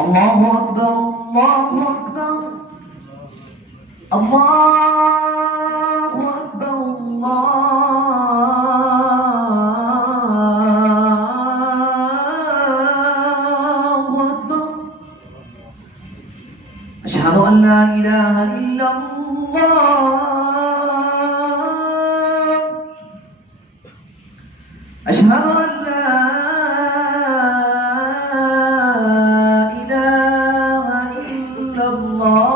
الله أكبر الله أكبر الله أكبر الله أكبر. أشهد أن لا إله إلا الله. أشهد أن لا إله إلا الله.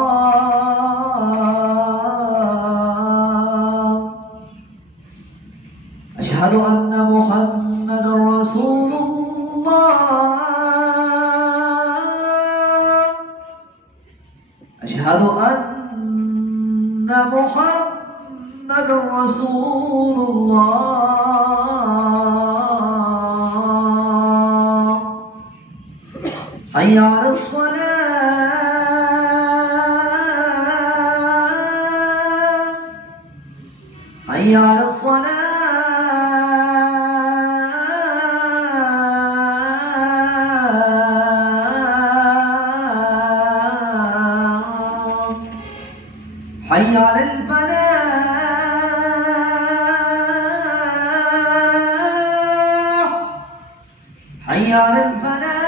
أشهد أن محمدا رسول الله. أشهد أن محمدا رسول الله. حي على الصلاة. حي على الصلاة. حي على الفلاح. حي على الفلاح.